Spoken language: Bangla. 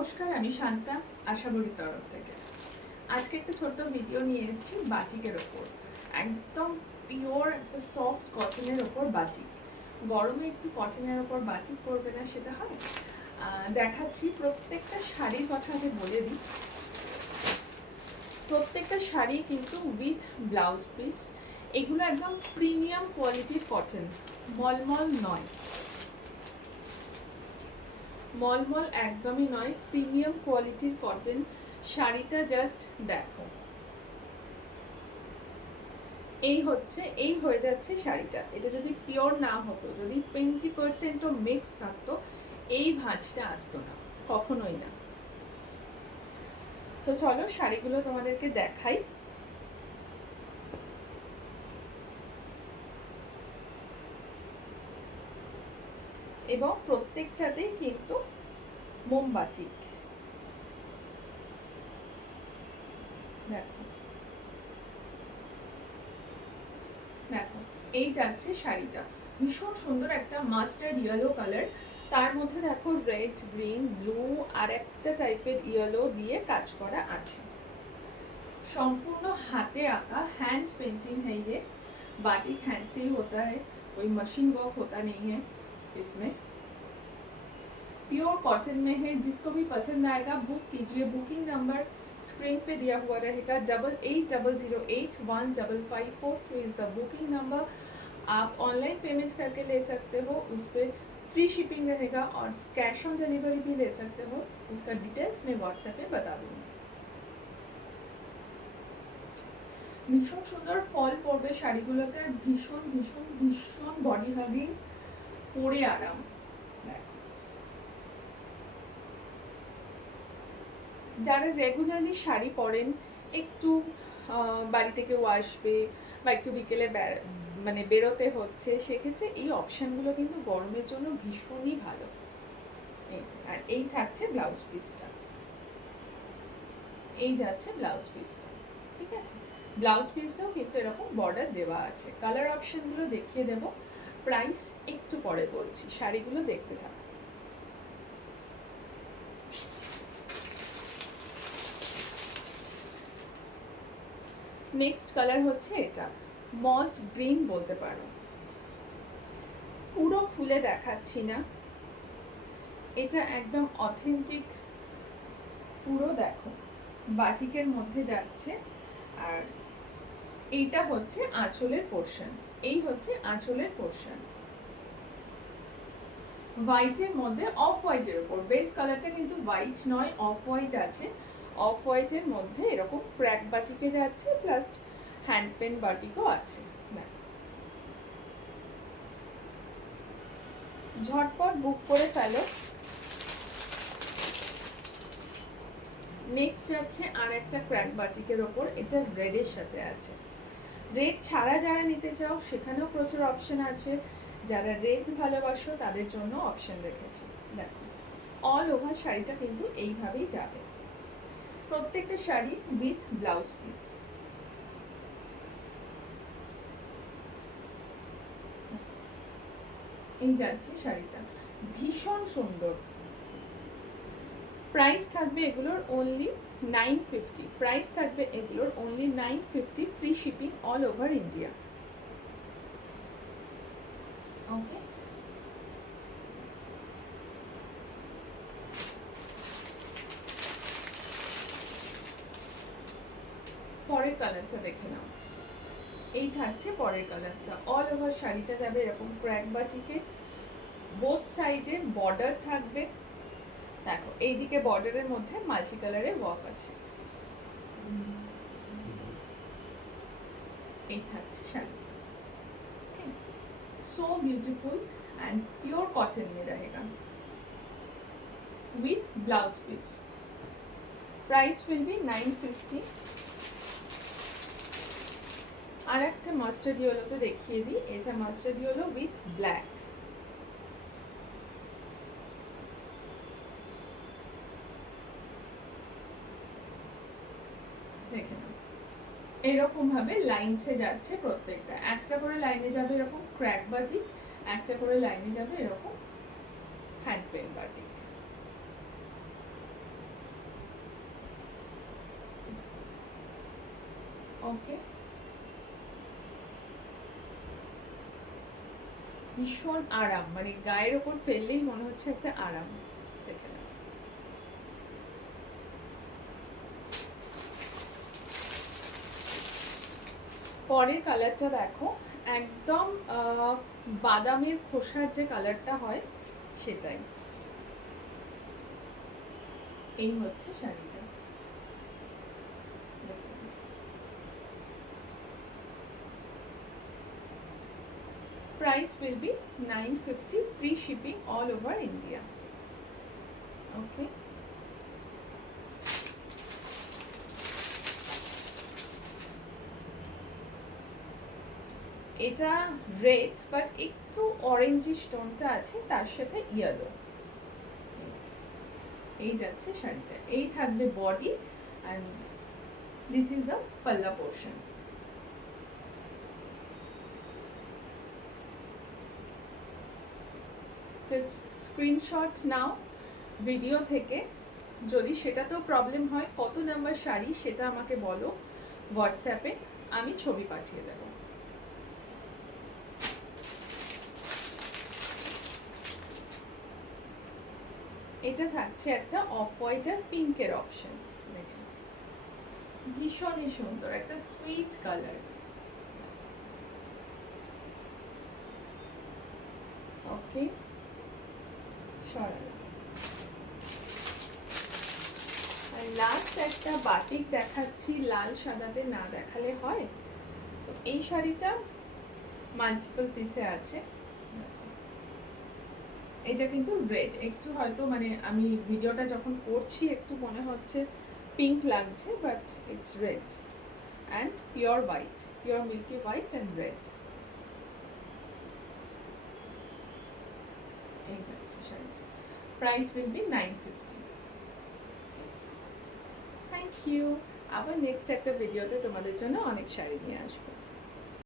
নমস্কার, আমি শান্তা আশাবরীর তরফ থেকে। আজকে একটা ছোট্ট ভিডিও নিয়ে এসেছি বাটিকের ওপর। একদম পিওর একটা সফট কটনের ওপর বাটিক। গরমে একটু কটনের ওপর বাটিক পরবে না, সেটা হয়? দেখাচ্ছি। প্রত্যেকটা শাড়ির কথা আমি বলে দিই। প্রত্যেকটা শাড়ি কিন্তু উইথ ব্লাউজ পিস। এগুলো একদম প্রিমিয়াম কোয়ালিটির কটন, মলমল নয়, মলমল একদমই নয়, প্রিমিয়াম কোয়ালিটির কটন। শাড়িটা জাস্ট দেখো, এই হয়ে যাচ্ছে শাড়িটা। এটা যদি পিওর না হতো, যদি 20% মিক্স থাকতো, এই ভাঁজটা আসতো না, কখনোই না। তো চলো শাড়িগুলো তোমাদেরকে দেখাই। এবং প্রত্যেকটাতেই কিন্তু মোমবাটিক। দেখো দেখো, এই যাচ্ছে শাড়িটা। ভীষণ সুন্দর একটা মাস্টার্ড ইয়েলো কালার, তার মধ্যে দেখো রেড, গ্রিন, ব্লু আর একটা টাইপের ইয়েলো দিয়ে কাজ করা আছে। संपूर्ण हाथे आका, हैंड पेंटिंग है ये। बाटिक हैंड से ही होता है, कोई मशीन वर्क होता नहीं है इसमें। प्योर कॉटन में है। जिसको भी पसंद आएगा बुक कीजिए। बुकिंग नंबर स्क्रीन पे दिया हुआ रहेगा। 8800081554 इज द बुकिंग नंबर। आप ऑनलाइन पेमेंट करके ले सकते हो, उस पर फ्री शिपिंग रहेगा, और कैश ऑन डिलीवरी भी ले सकते हो। उसका डिटेल्स मैं व्हाट्सएप पे बता दूँगी। ভীষণ সুন্দর ফল পড়বে শাড়িগুলোতে, আর ভীষণ ভীষণ ভীষণ বডি হাগিং, পরে আরাম। যারা রেগুলারলি শাড়ি পরেন, একটু বাড়ি থেকে আসবে বা একটু বিকেলে মানে বেরোতে হচ্ছে, সেক্ষেত্রে এই অপশানগুলো কিন্তু গরমের জন্য ভীষণই ভালো। আর এই থাকছে ব্লাউজ পিসটা, এই যাচ্ছে ব্লাউজ পিসটা, ঠিক আছে। ব্লাউজ পিসেও কিন্তু এরকম বর্ডার দেওয়া আছে। কালার অপশনগুলো দেখিয়ে দেব, প্রাইস একটু পরে বলছি, শাড়িগুলো দেখতে থাকো। নেক্সট কালার হচ্ছে এটা, মস গ্রিন বলতে পারো। পুরো খুলে দেখাচ্ছি না, এটা একদম অথেন্টিক। পুরো দেখো বাটিকের মধ্যে যাচ্ছে। আর এইটা হচ্ছে আঁচলের পোর্শন, এই হচ্ছে আঁচলের পোর্শন। হোয়াইটের মধ্যে অফ হোয়াইটের উপর, বেস কালারটা কিন্তু হোয়াইট নয়, অফ হোয়াইট আছে। অফ হোয়াইটের মধ্যে এরকম ক্র্যাক বাটিকে যাচ্ছে, প্লাস হ্যান্ড পেন বাটিকও আছে। ঝটপট বুক করে ফেলো। নেক্সট যাচ্ছে আর একটা ক্র্যাক বাটিকের ওপর, এটা রেডের সাথে আছে। রেড ছাড়া যারা নিতে চাও, সেখানেও প্রচুর অপশন আছে। যারা রেড ভালোবাসো তাদের জন্য অপশন রেখেছি। দেখো অল ওভার শাড়িটা কিন্তু এইভাবেই যাবে, প্রত্যেকটা শাড়ি উইথ ব্লাউজ পিস। এই যাচ্ছে শাড়িটা, ভীষণ সুন্দর। প্রাইস থাকবে এগুলোর অনলি 950। প্রাইস থাকবে এগুলোর only 950, free shipping all over India. Okay, পরের কালারটা দেখে নাও। এই থাকছে পরের কালারটা, অল ওভার শাড়িটা যাবে এরকম ক্র্যাক বাটিকে। বোথ সাইডে বর্ডার থাকবে। দেখো এইদিকে বর্ডারের মধ্যে মাল্টি কালারের ওয়ার্ক আছে। এই থাকছে শাড়িটা, so beautiful and pure cotton में रहेगा with blouse piece. Price will be 950। আর একটা মাস্টার্ড ইয়েলোতে দেখিয়ে দিই, এটা মাস্টার্ড ইয়েলো উইথ ব্ল্যাক। দেখে নাও, এরকম ভাবে লাইনসে যাচ্ছে প্রত্যেকটা। একটা করে লাইনে যাবে এরকম ক্র্যাক বাটিক, একটা করে লাইনে যাবে এরকম হ্যান্ড পেন বাটিক। ওকে, ভীষণ আরাম, মানে গায়ের ওপর ফেললেই মনে হচ্ছে একটা আরাম। দেখে নাও। পরের কালারটা দেখো, একদম বাদামের খোসার যে কালারটা হয় সেটাই। এই হচ্ছে শাড়িটা। Price will be 950, free shipping all over India. Okay. এটা রেড বাট একটু অরেঞ্জিশ টোনটা আছে, তার সাথে ইয়েলো। এই যাচ্ছে শাড়িটা, এই থাকবে body and this is the পাল্লা পোর্শন। স্ক্রিনশট নাও ভিডিও থেকে, যদি সেটাতেও প্রবলেম হয় কত নাম্বার শাড়ি সেটা আমাকে বলো হোয়াটসঅ্যাপে, আমি ছবি পাঠিয়ে দেবো। এটা থাকছে একটা অফ হোয়াইট আর পিঙ্কের অপশন, দেখেন ভীষণই সুন্দর একটা সুইট কালার। ওকে, সরালাম। আর লাস্ট একটা বাটিক দেখাচ্ছি, লাল সাদাতে না দেখালে হয়। তো এই শাড়িটা মাল্টিপল পিসে আছে। এটা কিন্তু রেড, একটু হয়তো মানে আমি ভিডিওটা যখন করছি একটু মনে হচ্ছে পিঙ্ক লাগছে, but it's red and pure white, pure milky white and red. এই যাচ্ছে শাড়িটা, price will be 950। Thank you. আবার নেক্সট একটা ভিডিওতে তোমাদের জন্য অনেক শাড়ি নিয়ে আসবো।